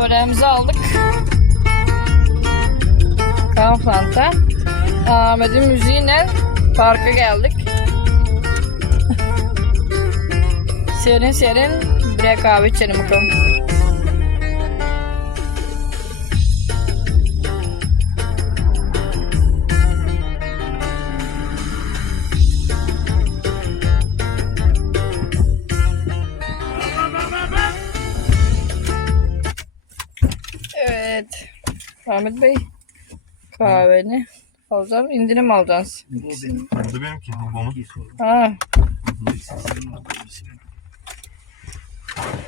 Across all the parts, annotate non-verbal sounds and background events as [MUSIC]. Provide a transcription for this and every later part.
Kahvelerimizi aldık. Kampanta. Ahmet'in müziğiyle parka geldik. serin serin bir kahve içelim bakalım. Evet. Ahmet Bey kahveni alacağım. indirim alacaksın. Nerede benimki? Babamın. Ha.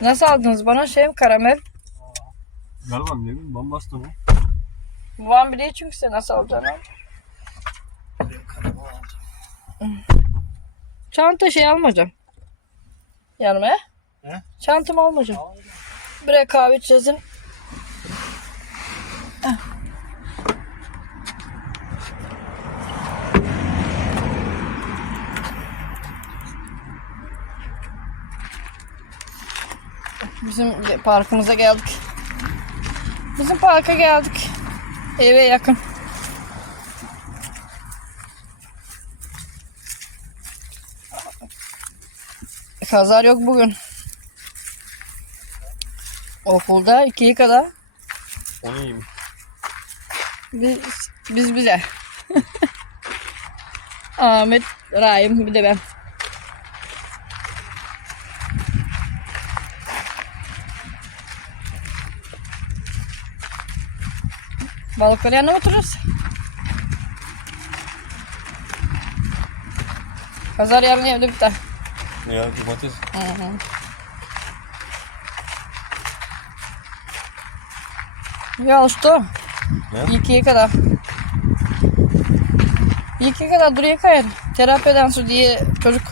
Nasıl aldınız bana şey mi karamel? Galiba ne bileyim bambasta mı? Van biliyor çünkü sen nasıl alacaksın. Çanta şey almayacağım. Yanıma he? He? Çantamı almayacağım. Buraya kahve içeceğiz. Bizim parkımıza geldik. Bizim parka geldik. Eve yakın. Kazar yok bugün. Okulda ikiye kadar O neymiş? biz, biz bize. [LAUGHS] Ahmet, Rahim bir de ben. Balıkları yanına otururuz? Kazar yarın evde biter. Ya domates. Hı hı. Ya usta. Ne? İkiye kadar. İkiye kadar duruyor kayar. Terapiden sonra diye çocuk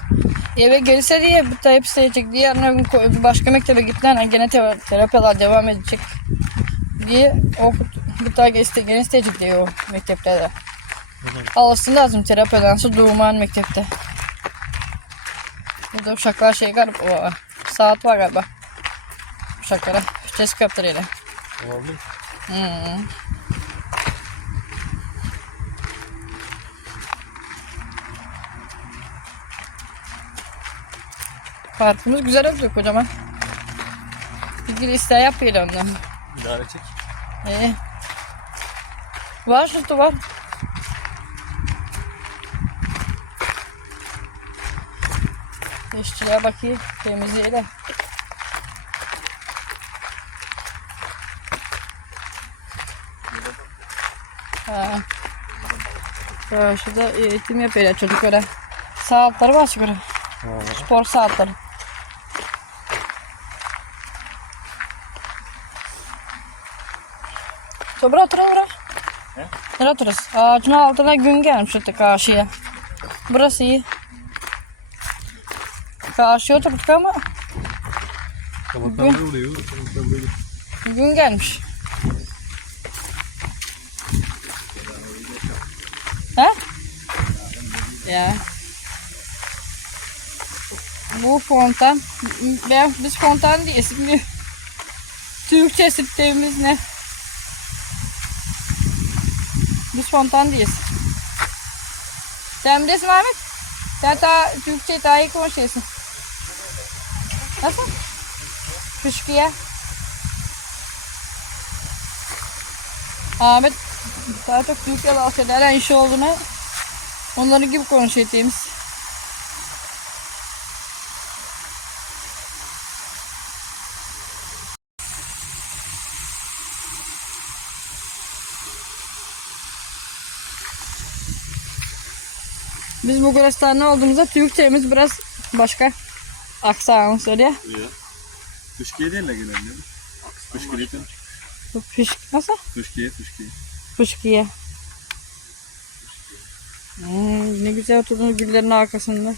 eve gelirse diye bir tane isteyecek diye yarın gün başka mektebe gittiler gene te- terapiler devam edecek diye o bir tane iste, gene isteyecek diye o mektepte de. Alsın lazım terapiden sonra doğuman mektepte. Burada uşaklar şey galiba o, saat var galiba. Uşaklara. Vites kaptırıyla. Olabilir. Hmm. Parkımız güzel oldu kocaman. Bir gün ister yapıyor ondan. İdare çek. İyi. Var şurada var. İşçiliğe bakayım. Temizliğe de. Ha. Ha, şurada eğitim yapıyorlar çocuklara. Saatleri var şurada. Spor saatleri. Sonra oturalım Nereye otururuz? Ağacın altına gün gelmiş işte karşıya. Burası iyi. Karşıya oturduk ama Sabahtan. Sabahtan beri. gün gelmiş. He? Ya. Bu fontan. Ben, biz fontan diye isimli. [LAUGHS] Türkçe sistemimiz ne? Biz fontan diyiz. Sen bilirsin Ahmet. Sen daha Türkçe daha iyi konuşuyorsun. Nasıl? Kışkıya. Ahmet daha çok Türkçe bahsederler iş olduğunu onların gibi konuşuyor Biz Bulgaristan'da olduğumuzda Türkçemiz biraz başka aksanı söylüyor. Ya. Türkiye değil de genelde. Türkiye. Bu Piş, nasıl? Türkiye, Türkiye. Fışkiye. Hmm, ne güzel oturdunuz güllerin arkasında.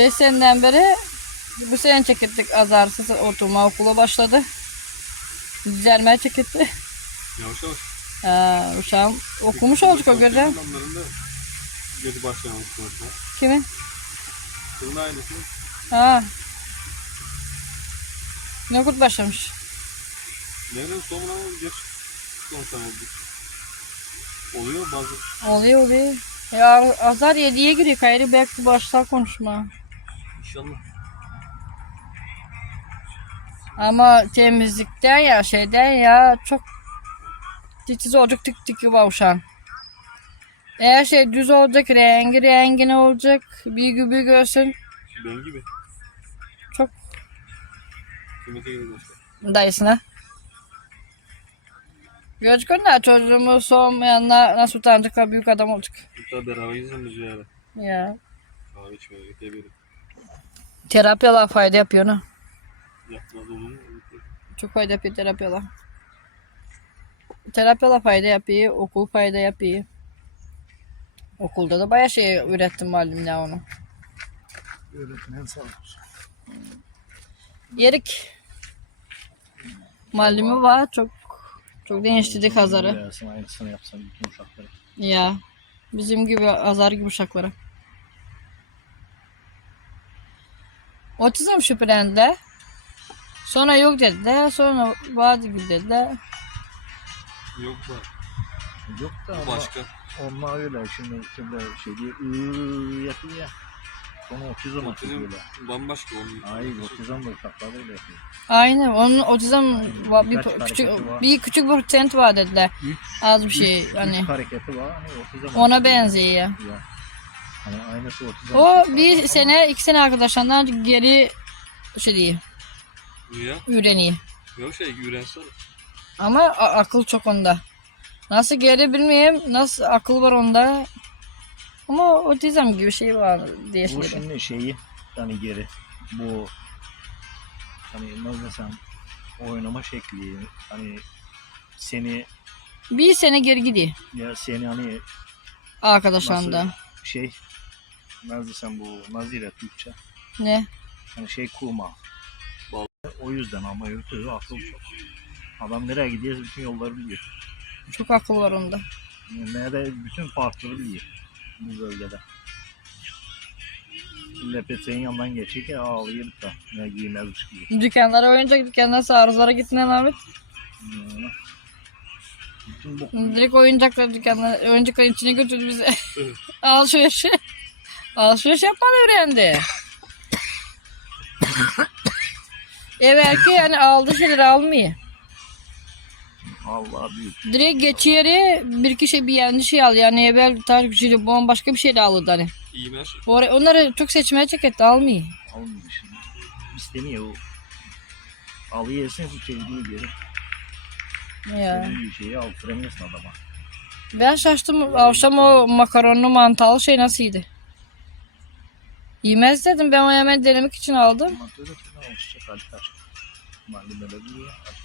Beş seneden beri bu sene çekildik azarsız oturma okula başladı. Düzelmeye çeketti. Yavaş yavaş. Ha, uşağım okumuş olduk o göre. Gözü başlamış. Kimin? Kızın ailesi Ha. Ne kurt başlamış. nereden sonra geç oldu. Oluyor bazı. Oluyor oluyor. Ya azar yediye giriyor gayrı belki başlar konuşma. İnşallah. Ama temizlikten ya şeyden ya çok titiz olacak tık var uşağın. Eğer şey düz olacak, rengi rengine olacak, bir gibi görsün. Ben gibi. Çok Kıymete gibi başka. dayısına. Gözükün de çocuğumuz soğumayanlar nasıl utanacaklar büyük adam olacak. Hatta beraber bir yere. Ya. Kahve içmeye gidebilirim. Terapiyalar fayda yapıyor? Yapmaz mu? Çok fayda yapıyor terapiyalar. Terapiyalar fayda yapıyor, okul fayda yapıyor. Okulda da bayağı şey ürettim muallimle onu. Öğretmen sağ olsun. Yerik. Muallimi var çok çok değiştirdik Hazar'ı. Aynısını yapsam bütün uşakları. Ya bizim gibi azar gibi uşaklara. Otizm şüphelendi. Sonra yok dediler. Sonra vardı gibi dediler. Yok var. Yok da ama başka. onlar öyle şimdi böyle şey diye ııı yapıyor ya. Sonra otizm Otizm atıyorlar. bambaşka onun. Hayır otizm bu uşaklar öyle yapıyor. Aynen onun otizm var, bir birkaç po- küçük hareketi var. bir küçük bir tent var dediler. Üç, Az bir şey üç, hani üç hareketi var hani otizm ona atıyor. benziyor ya. Hani aynısı. O bir sene iki sene arkadaşlarından geri şey diyor, Niye? öğreniyor. Yok şey güvensene. Ama a- akıl çok onda. Nasıl geri bilmiyorum. Nasıl akıl var onda. Ama otizm gibi bir şey var diye Bu söyledi. şimdi şeyi hani geri bu hani nasıl desem oynama şekli hani seni Bir sene geri gidiyor ya seni hani arkadaşlarında. Şey nasıl desem bu nazire Türkçe Ne? hani şey kurma. O yüzden ama yürütüyor akıl çok. Adam nereye gidiyorsa bütün yolları biliyor. Çok akıl var onda. Nerede bütün parkları biliyor bu bölgede. Lepete'nin yanından geçiyor ki ağlıyor da ne giymezmiş gibi. Dükkanlara oyuncak dükkanlara sarızlara gittiğinden Ahmet. Hmm. Direkt oyuncaklar dükkanlara, oyuncakların içine götürdü bizi. Evet. [LAUGHS] Alışveriş. Alışveriş yapmadı öğrendi. Evvelki yani aldığı şeyleri almıyor. Allah büyük. Direkt geçiyor bir kişi bir yanlış şey al yani evvel tarih şey bomba başka bir şey de alırdı hani. İyi mer. Oraya, onları çok seçmeye çeketti almıyor. Almıyor şimdi. İstemiyor o. Yesin bu çevirdiği geri. Ya. Sevdiği şeyi altıramıyorsun adama. Ben şaştım akşam o makaronlu mantalı şey nasılydı? Yemez dedim ben o hemen denemek için aldım. Artık açık.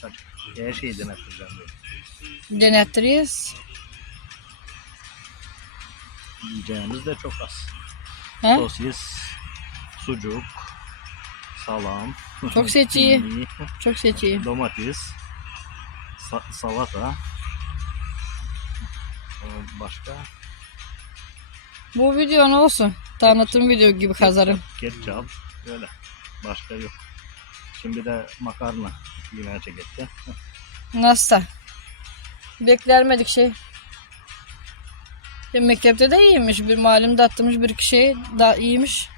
Açık. Her şeyi denettireceğim diyor. Denettiriyoruz. Yiyeceğimiz de çok az. He? Sosis, sucuk, salam, Çok seçiyi. [LAUGHS] Çok seçiyor. domates, sa- salata. Ee, Başka Bu video ne olsun? Tanıtım video gibi kazarım. ketçap öyle. Başka yok. Şimdi de makarna yemeye çeketti. Nasıl? Beklermedik şey. Ya mektepte de iyiymiş. Bir malum da attırmış bir şey da iyiymiş.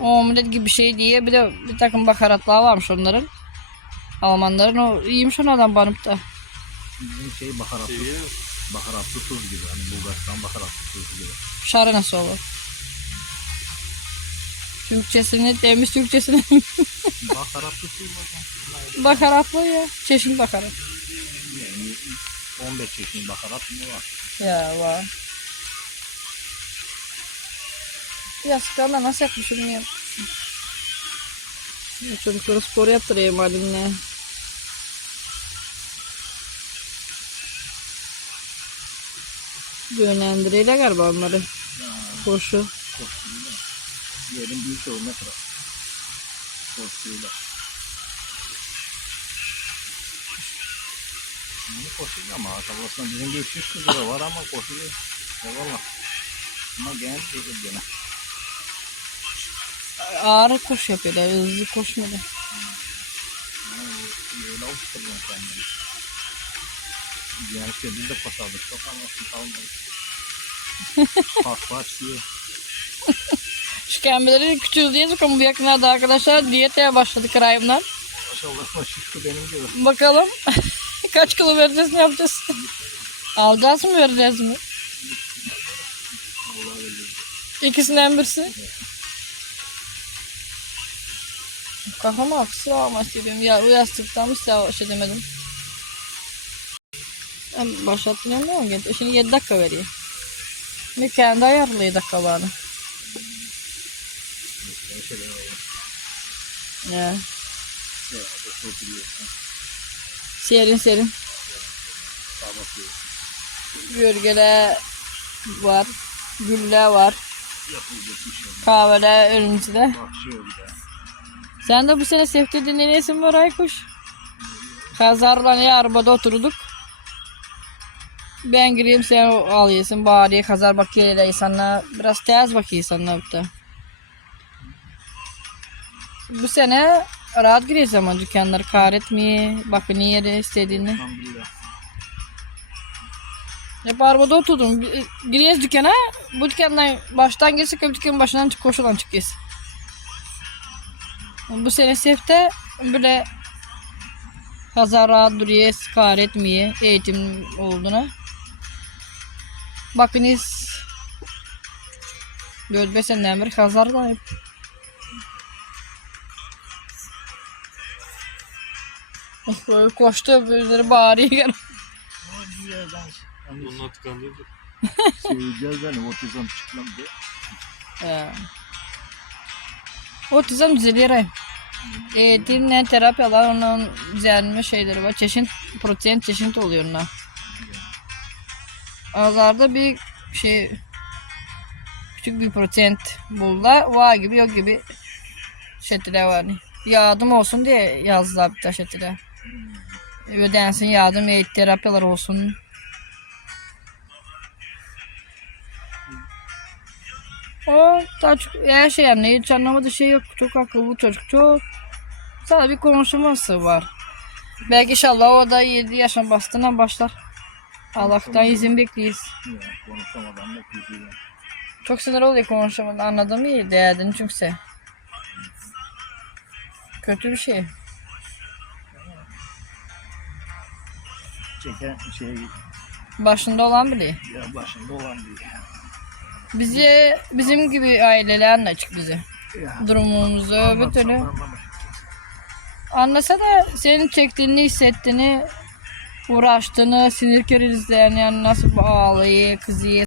O omlet gibi bir şey diye bir de bir takım baharatlar varmış onların. Almanların o iyiymiş onlardan banıp da. Bizim şey baharatlı, Seviye baharatlı tuz gibi. Hani Bulgaristan baharatlı tuz gibi. Şarı nasıl olur? Türkçesini demiş Türkçesini baharatlı tuz bakalım. baharatlı ya. Çeşit baharat. Yani 15 çeşit baharat mı var? Ya var. Ya skanda nasıl yapmış bilmiyorum. Ya Çocuklara spor yaptırayım halimle. Yönlendiriyle galiba onları. Koşu. Koşuyla. Yerin büyük çoğunluğu kadar. Koşuyla. Bunu koşuyor ama kafasında bizim bir üç kız da var ama koşuyor. Eyvallah. Ama genç değil gene. Ağır koş yapıyor da hızlı koşmuyor da. Yani öyle alıştırıyorum kendimi. Yani işte biz de koşardık çok şimdi kalmadı. Bak bak diye. Şu kembeleri küçültüyoruz ama bu yakınlarda arkadaşlar diyete başladık Rahim'den. Maşallah şişko benim gibi. Bakalım [LAUGHS] kaç kilo vereceğiz ne yapacağız? Alacağız mı vereceğiz mi? İkisinden birisi. Kafama aksi almak istiyorum. Ya o yastıktan mı size şey başlattım ama o geldi. Şimdi 7 dakika veriyor. Bir kendi ayarlıyor dakika bana. Ya. Serin serin. Gölgeler var. Güller var. Yapılacak bir şey. yok. Kahveler önümüzde. Bakışıyor bir de. Sen de bu sene Sefti dinleyesin var Aykuş. Kazarla ya arabada oturduk. Ben gireyim sen o alıyorsun bari kazar bakıyor insanlar biraz tez bakıyor insanlar burada. Bu sene rahat giriyoruz ama dükkanlar kar etmiyor. Bakın yeri istediğini. Hep arabada oturdum. Bir- Giriyoruz dükkana. Bu dükkandan baştan girsek öbür dükkanın başından çık koşulan çıkıyoruz. Bu sene sefte böyle kazara duruyoruz. Kar etmiyor. Eğitim olduğuna. Bakınız 4-5 seneden beri kazarda hep. Böyle koştu birileri bağırıyor. Onunla tıkandırdık. söyleyeceğiz [LAUGHS] hani otizm çıkmam diye. He. Otizm düzeliyor. Eğitimle terapi alan onun düzelme şeyleri var. Çeşit protein çeşit oluyor ona. Azarda bir şey küçük bir protein buldular. Var gibi yok gibi şekiller var. Yardım olsun diye yazdılar bir de şekiller. Ödensin yardım eğitim terapiler olsun. O daha çok her şey yani hiç anlamadığı şey yok. Çok akıllı çocuk çok. Sadece bir konuşması var. Belki inşallah o da 7 yaşına bastığına başlar. Allah'tan izin bekliyoruz. Ya, konuşamadan da kızıyor. Çok sinir oluyor konuşamadan anladım iyi değerdini çünkü. Kötü bir şey. Çeken şey Başında olan bile. ya başında olan bir. Bizi bizim gibi aileler anlayacak bizi. Ya. Durumumuzu bir türlü. Anlasa da senin çektiğini, hissettiğini, uğraştığını, sinir krizlerini yani nasıl ağlayı, kızıyı,